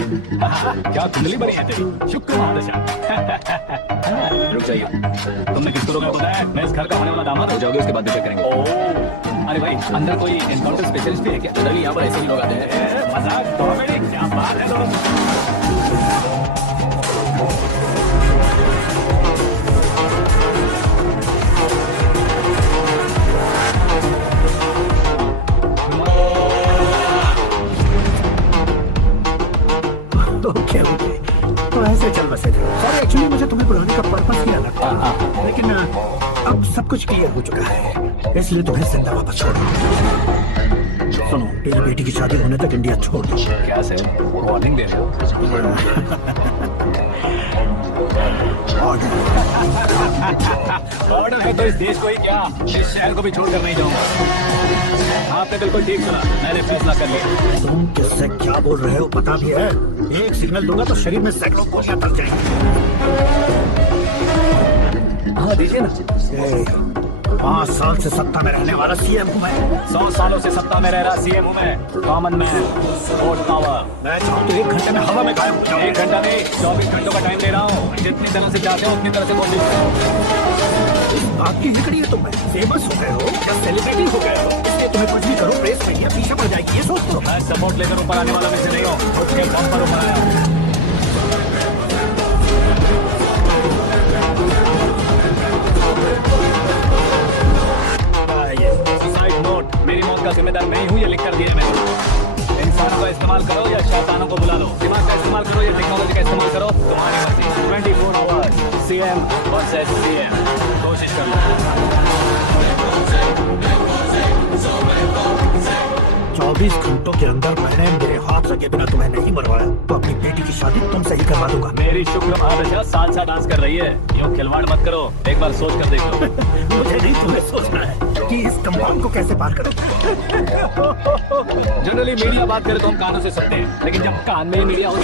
क्या कुंडली बनी है तेरी, शुक्र महादशा। रुक जाइए, तुमने किसको रोका पता है? मैं इस घर का होने वाला दामाद हो जाओगे, उसके बाद विचार करेंगे। अरे भाई, अंदर कोई एनकाउंटर स्पेशलिस्ट भी है क्या? जनरली यहाँ पर ऐसे ही लोग आते हैं। मजाक कॉमेडी, क्या बात है दोस्त। तो क्या हो गए? तो ऐसे चल बसे थे। सॉरी, एक्चुअली मुझे तुम्हें बुलाने का पर्पस ही अलग था, लेकिन अब सब कुछ क्लियर हो चुका है, इसलिए तुम्हें जिंदा वापस छोड़ दूं। सुनो, तेरी बेटी की शादी होने तक इंडिया छोड़ दो। क्या से वार्निंग दे रहे हो? ऑर्डर है तो इस देश को ही क्या, इस शहर को भी छोड़कर नहीं जाऊंगा। आपने बिल्कुल ठीक सुना, मैंने फैसला कर लिया। तुम किससे क्या बोल रहे हो पता भी है? एक सिग्नल दूंगा तो शरीर में सैकड़ों गोलियां चल जाएंगी। हाँ दीजिए ना। 5 साल से सत्ता में रहने वाला सीएम हूँ मैं। 100 सालों से सत्ता में रह रहा सीएम हूँ मैं, कॉमन मैन, वोट पावर। मैं चाहूँ तो 1 घंटे में हवा में गायब हो जाऊँ। 1 घंटा नहीं, 24 घंटों का टाइम दे रहा हूँ। जितनी तरह से चाहते हो उतनी तरह से कोशिश करो। बात की हिकड़ी है तुम, फेमस हो गए हो या सेलिब्रिटी हो गए हो, इसलिए तुम्हें कुछ भी करो प्रेस मीडिया पीछे पड़ जाएगी, ये सोच लो। मैं सपोर्ट लेकर ऊपर आने वाला में से नहीं हूँ, उसके दम पर ऊपर आया। सुसाइड नोट, मेरी मौत का जिम्मेदार नहीं हूँ, ये लिख कर दिया मैंने। इंसानों का इस्तेमाल करो या शैतानों को बुला लो, दिमाग का इस्तेमाल करो या टेक्नोलॉजी का इस्तेमाल करो, तुम्हारी मर्जी। 24 आवर्स सीएम वर्सेस सीएम, कोशिश कर लो। 24 घंटों के अंदर मैंने मेरे हाथ लगे बिना तुम्हें नहीं मरवाया तो अपनी बेटी की शादी तुमसे ही करवा दूंगा। मेरी शुक्र महादशा साथ साथ डांस कर रही है, यूँ खिलवाड़ मत करो, एक बार सोच कर देखो। मुझे नहीं, तुम्हें सोचना है कि इस कंपाउंड को कैसे पार करो। जनरली मीडिया बात करे तो हम कानों से सुनते हैं, लेकिन जब कान में मीडिया हो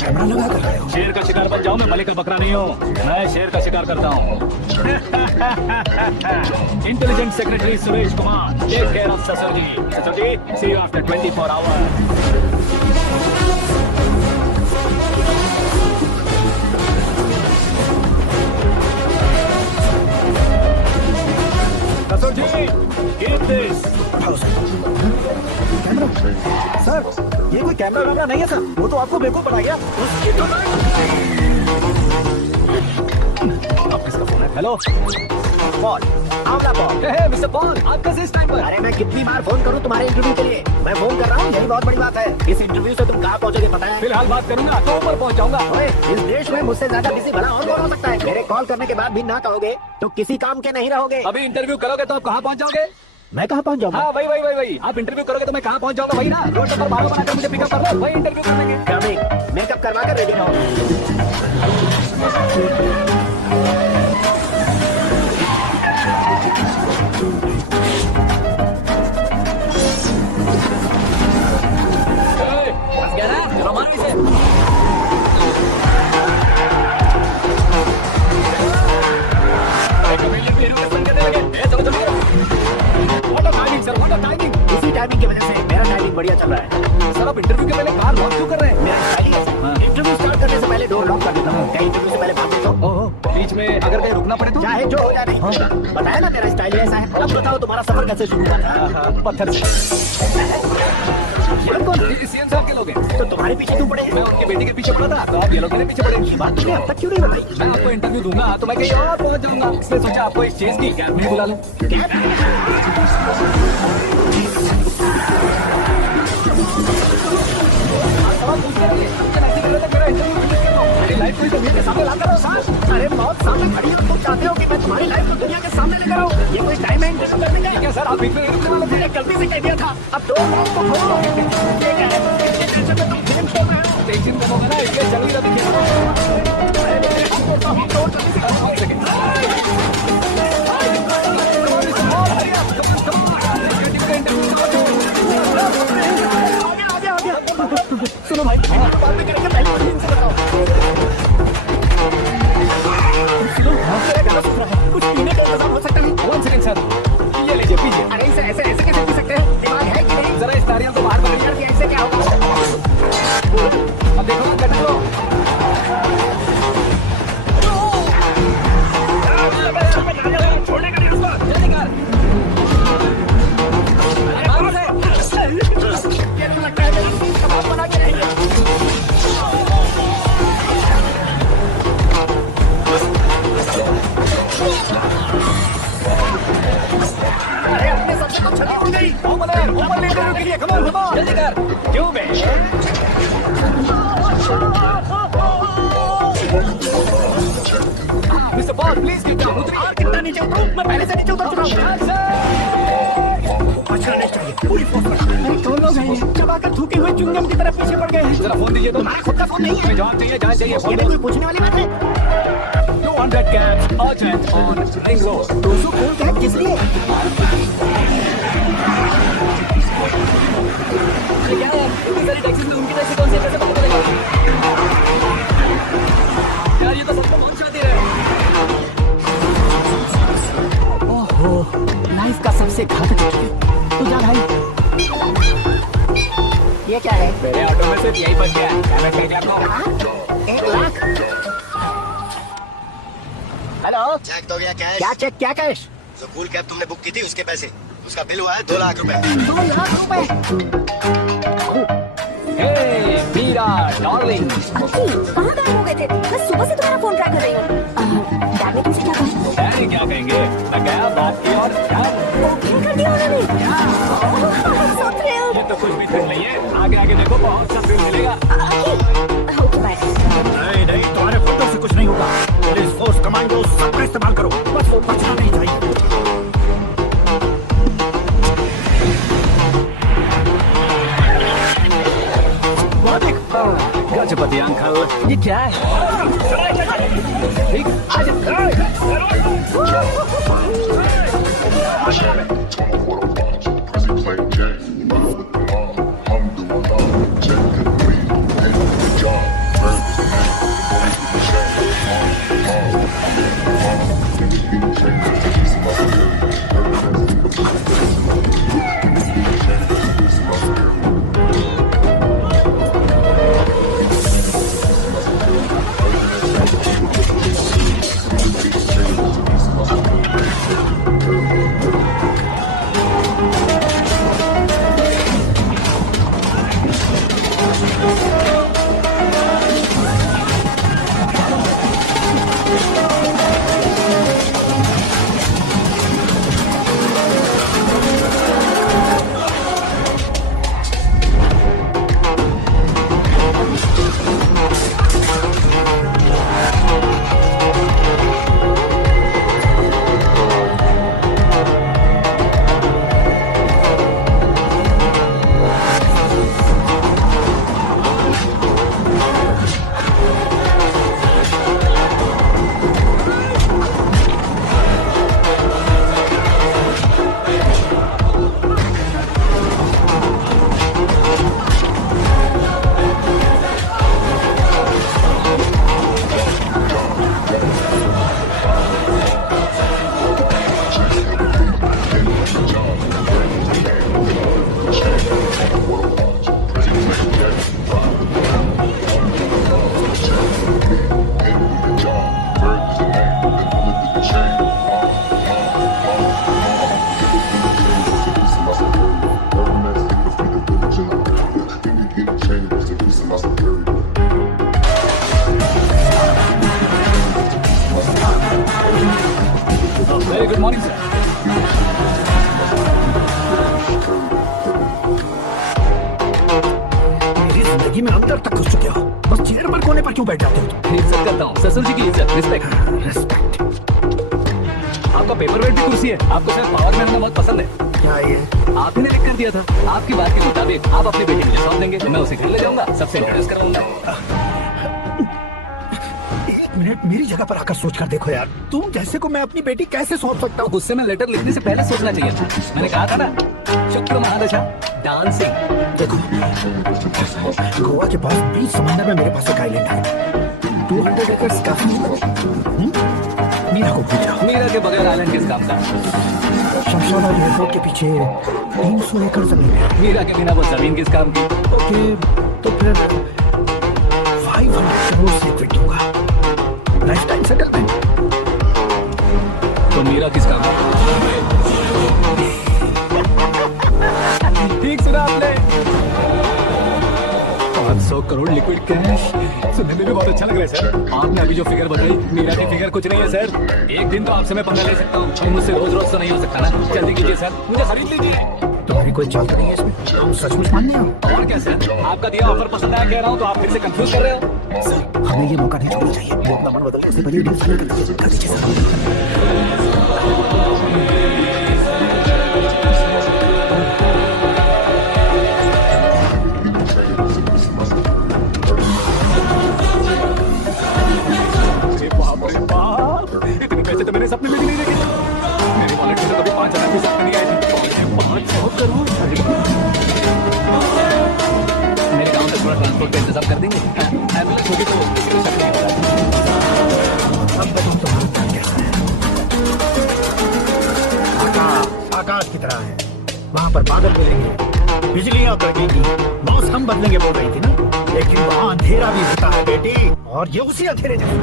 कैमरा लगा कर रहे हो। शेर का शिकार बन जाऊं, मैं मलिक का बकरा नहीं हूँ, मैं शेर का शिकार करता हूँ। Intelligent secretary Suresh Kumar, take care of ससुर जी। ससुर जी, सी यू आफ्टर 24 आवर्स। ससुर जी, keep this। सर, ये कोई कैमरा वैमरा नहीं है सर, वो तो आपको बेवकूफ बना गया। किसका फोन है? Hello Paul, Amla Paul. Mister Paul, आप कैसे इस टाइम पर? अरे मैं कितनी बार फोन करूं तुम्हारे इंटरव्यू के लिए? मैं फोन कर रहा हूँ, यही बहुत बड़ी बात है। इस इंटरव्यू से तुम कहाँ पहुँचोगे पता है? फिलहाल बात करूंगा तो ऊपर पहुंच जाऊंगा। ओए, इस देश में मुझसे ज्यादा बिजी भला और कौन हो सकता है? मेरे कॉल करने के बाद भी ना कहोगे तो किसी काम के नहीं रहोगे। अभी इंटरव्यू करोगे तो आप कहाँ पहुंच जाओगे? मैं कहाँ पहुँच जाऊंगा? हाँ वही आप इंटरव्यू करोगे तो मैं कहाँ पहुंच जाऊंगा? वही ना, रोड पर बारह बनाकर मुझे पिकअप कर लो, वही इंटरव्यू कर लेंगे। कमिंग, मेकअप करवा कर रेडी रहो। बस गया ना, चलो मार इसे। इसी टाइमिंग की वजह से मेरा टाइमिंग बढ़िया चल रहा है। सर आप इंटरव्यू के पहले कार लॉक क्यों कर रहे हैं? मेरा स्टाइलिंग है। इंटरव्यू स्टार्ट करने से पहले डोर लॉक कर देता हूँ। क्या इंटरव्यू से पहले भाग देता हूँ? ओह, बीच में अगर कहीं रुकना पड़े तो? चाहे जो हो जाए नहीं। बताया ना मेरा स्टाइल ऐसा है। अब बताओ तुम्हारा सफर कैसे शुरू हुआ था? पत्थर से। सीएम साहब के लोग हैं तो तुम्हारे पीछे क्यों पड़े? मैं उनकी बेटी के पीछे पड़ा था, तो आप ये लोग मेरे पीछे पड़े। ये बात तुमने अब तक क्यों नहीं बताई? मैं आपको इंटरव्यू दूंगा तो मैं कहीं और पहुंच जाऊंगा, इसलिए सोचा आपको एक चीज की कैब में बुला लूं। अरे बहुत सामने खड़ी हो, तुम चाहते हो कि मैं तुम्हारी लाइफ को दुनिया के सामने लेकर आऊं? ये कोई टाइम है इंटरव्यू करने का? क्या सर आप बीच में रुकने वाले थे? मैंने गलती से कह दिया था। अब तो लोग को खोलो। ये क्या है? ये टेंशन में तुम फिल्म खोल रहे हो। टेंशन कम होगा ना, इसलिए जल्दी ना दिखे। सुनो भाई, बात भी करेंगे, पहले मुझे इनसे बताओ। कुछ पीने का इंतजाम हो सकता है? 1 सेकंड सर, ये लीजिए पीजिए। अरे इसे ऐसे कैसे पी सकते हैं? दिमाग है कि नहीं? जरा इस तारियां तो बाहर यार, कि ऐसे क्यों बे? Mister boss please keep down. उतरिए। कितना नीचे उतरूं? मैं पहले से नीचे उतर चुका हूँ। बचना नहीं चाहिए, पूरी फोर्स पर। अरे दो लोग हैं, चबाकर थूके हुए चुंगम की तरफ पीछे पड़ गए। जरा फोन दीजिए तो। तुम्हारा खुद का फोन नहीं है। जवाब चाहिए, जहाँ चाहिए फोन ये दो। कोई पूछने वाली बात है? 200 cabs urgent on Ring Road. 200 phone क्या किस लिए? ये क्या है? इतनी सारी टैक्सी में उनकी टैक्सी कौन सी है? कैसे पता चलेगा? यार ये तो सबको बहुत शातिर है। ओहो, लाइफ का सबसे घातक है। तू जा भाई। ये क्या है? मेरे ऑटो में सिर्फ यही बच गया है। क्या मैं चाहिए आपको? 1 लाख। हेलो, चेक तो गया कैश। क्या चेक, क्या कैश? जो कूल कैब तुमने बुक की थी उसके पैसे, उसका बिल हुआ है 2 लाख रुपए। 2 लाख रुपए। Hey, Meera, darling. अंकिल, कहाँ गायब हो गए थे? मैं सुबह से तुम्हारा फोन ट्राई कर रही हूँ। डैड ने तुमसे क्या कहा? डैडी क्या कहेंगे? मैं गया बात की और क्या? ओके कर दिया उन्होंने। So thrilled. ये तो कुछ भी फिर नहीं है। आगे आगे देखो बहुत सा फिर मिलेगा। Uncle, okay bye. नहीं नहीं, तुम्हारे फोटो से कुछ नहीं होगा। पुलिस फोर्स, कमांडो सबका इस्तेमाल करो, बस बचना नहीं चाहिए। गजपति अंकल, ये क्या है? ठीक आज वेरी गुड मॉर्निंग सर। मेरी जिंदगी में अंदर तक घुस चुके हो, बस चेयर पर कोने पर क्यों बैठ जाते हो? इज्जत करता हूँ ससुर जी की इज्जत, रिस्पेक्ट। रिस्पेक्ट। आपका पेपर वेट भी कुर्सी है। आपको सिर्फ पावर में रहना बहुत पसंद है। क्या ये? आप ही ने लिख कर दिया था। आपकी बात के मुताबिक आप अपनी बेटी मुझे सौंप देंगे, मैं उसे घर ले जाऊंगा, सबसे इंट्रोड्यूस कराऊंगा। 1 मिनट मेरी जगह पर आकर सोच कर देखो यार, तुम जैसे को मैं अपनी बेटी कैसे सौंप सकता हूँ? गुस्से में लेटर लिखने से पहले सोचना चाहिए था। मैंने कहा था ना, शुक्र महादशा डांसिंग। देखो, गोवा के पास बीच समंदर में मेरे पास एक आइलैंड है, 200 एकर्स का। मीरा को भूल जाओ। मीरा के बगैर आइलैंड किस काम का? शमशाबाद एयरपोर्ट के पीछे 300 एकड़ जमीन है। मीरा के बिना वो जमीन किस काम की? ओके, तो फिर 500 करोड़ से क्विट दूंगा। Life time settlement. तो मीरा किस काम का? ठीक सुना आपने। 500 करोड़ लिक्विड कैश सुनने में भी बहुत अच्छा लग रहा है सर। आपने अभी जो फिगर बताई, मीरा की फिगर कुछ नहीं है सर। एक दिन तो आपसे मैं पंगा ले सकता हूँ, मुझसे रोज रोज तो नहीं हो सकता ना। जल्दी कीजिए सर, मुझे खरीद लीजिए। तुम्हारी तुम्हारी कोई चाल तो नहीं है इसमें? तुम सचमुच मानने हो? और क्या सर, आपका दिया ऑफर पसंद आया कह रहा हूँ तो आप फिर से कंफ्यूज कर रहे हो। सर, हमें ये मौका नहीं छोड़ना चाहिए। वो अपना मन बदलने उससे पहले डील फाइनल कर दीजिए। कर दीजिए सर। अरे बाप रे बाप, इतने पैसे तो मेरे सपने में भी नहीं देखे। मेरी वॉलेट में तो कभी 5,000 भी साथ नहीं आए थे। 500 करोड़। मेरे गांव से थोड़ा ट्रांसपोर्ट का इंतजाम कर देंगे। एम्बुलेंस होगी तो किसी को शक नहीं होगा। अब बताओ तुम्हारा प्लान कैसा है? आकाश की तरह है, वहाँ पर बादल गिरेंगे, बिजलियां कड़केंगी, मौसम बदलेंगे बोल रही थी ना, लेकिन वहाँ अंधेरा भी होता है बेटी, और ये उसी अंधेरे जैसा है।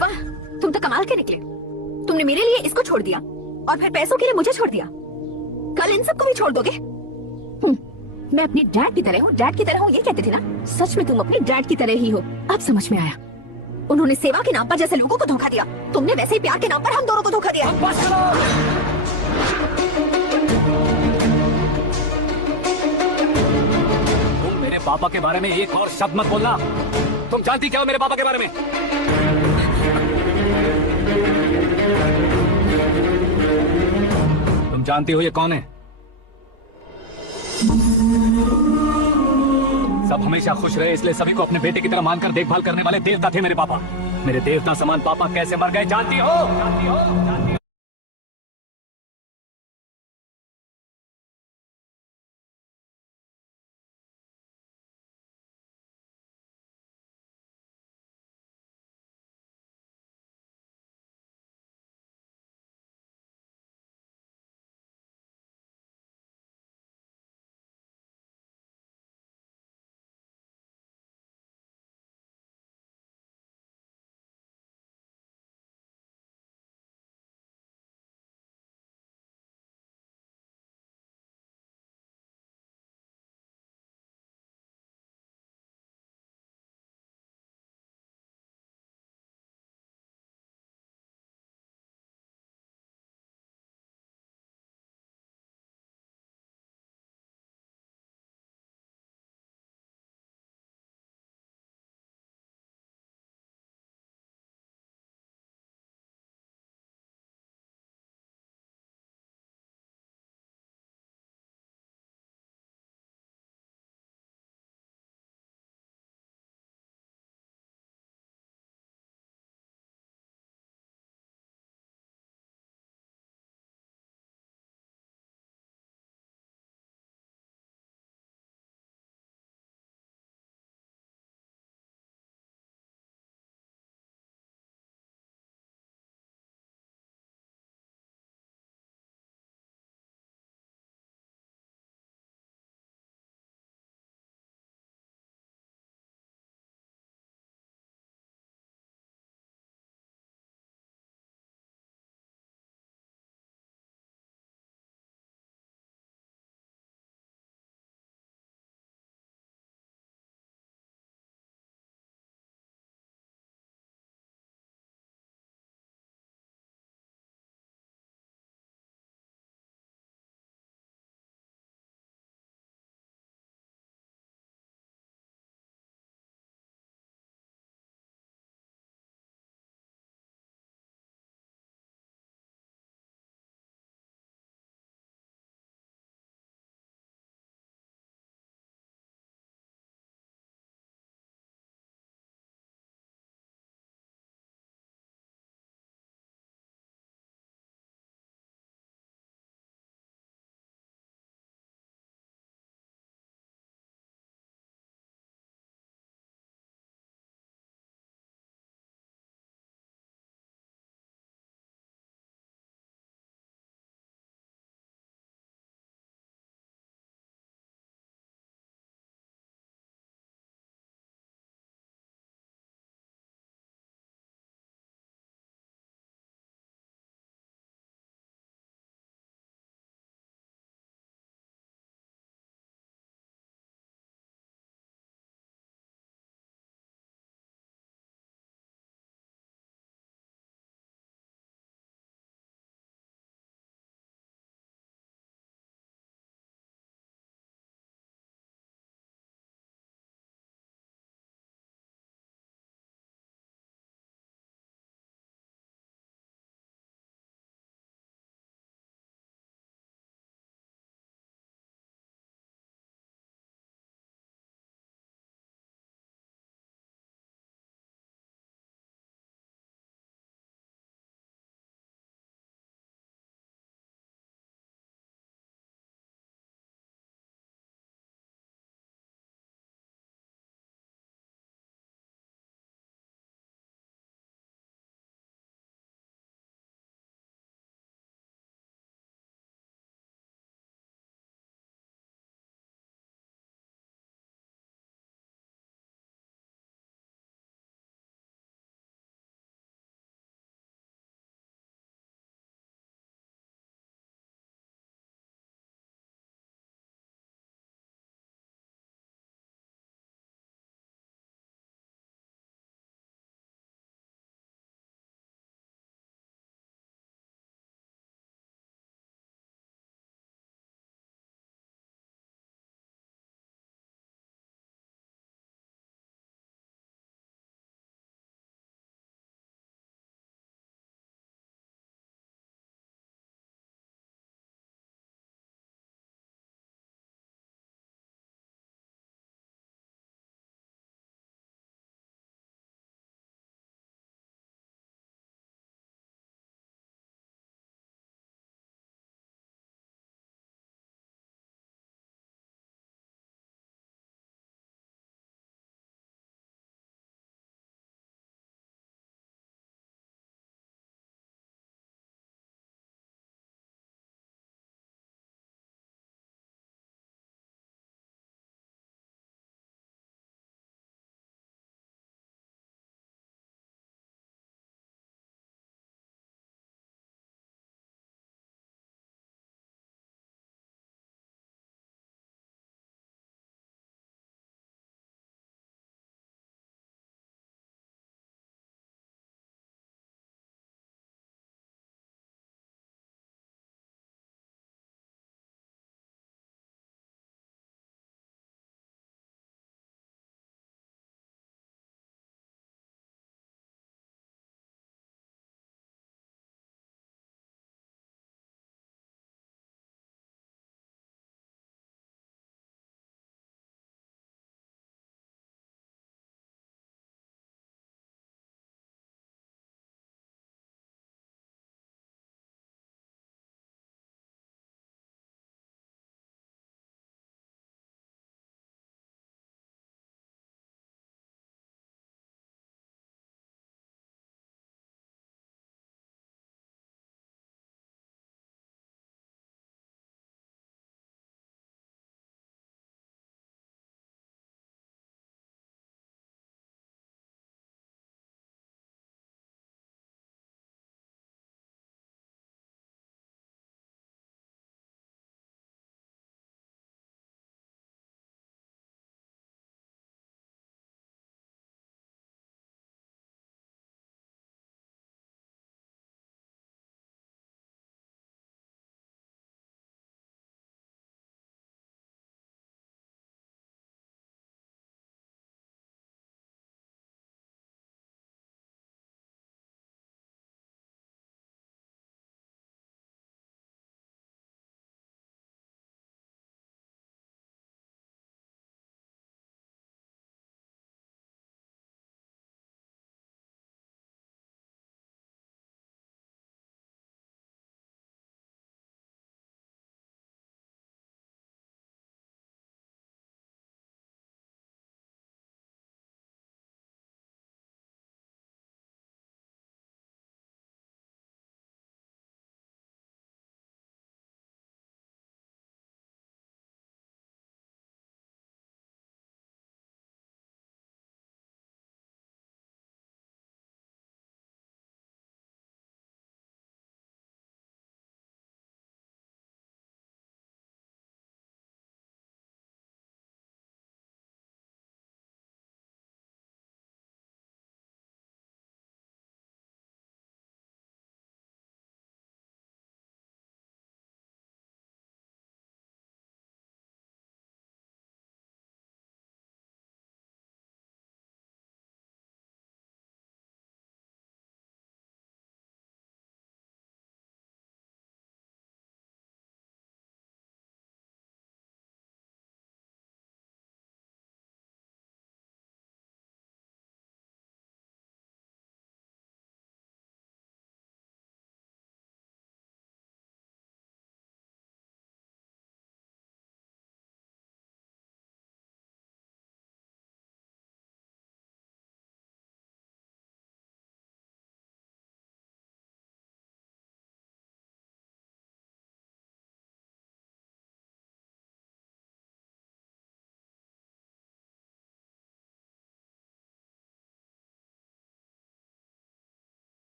वाह, तुम तो कमाल के निकले। तुमने मेरे लिए इसको छोड़ दिया और फिर पैसों के लिए मुझे छोड़ दिया। कल इन सबको भी छोड़ दोगे? मैं अपनी डैड की तरह हूँ, डैड की तरह हूँ, ये कहते थे ना। सच में तुम अपनी डैड की तरह ही हो। अब समझ में आया। उन्होंने सेवा के नाम पर जैसे लोगों को धोखा दिया, तुमने वैसे ही प्यार के नाम पर हम दोनों को धोखा दिया। बस करो। तुम मेरे पापा के बारे में एक और शब्द मत बोलना। तुम जानती क्या हो मेरे पापा के बारे में? तुम जानती हो ये कौन है? सब हमेशा खुश रहे इसलिए सभी को अपने बेटे की तरह मानकर देखभाल करने वाले देवता थे मेरे पापा। मेरे देवता समान पापा कैसे मर गए जानती हो? जानती हो?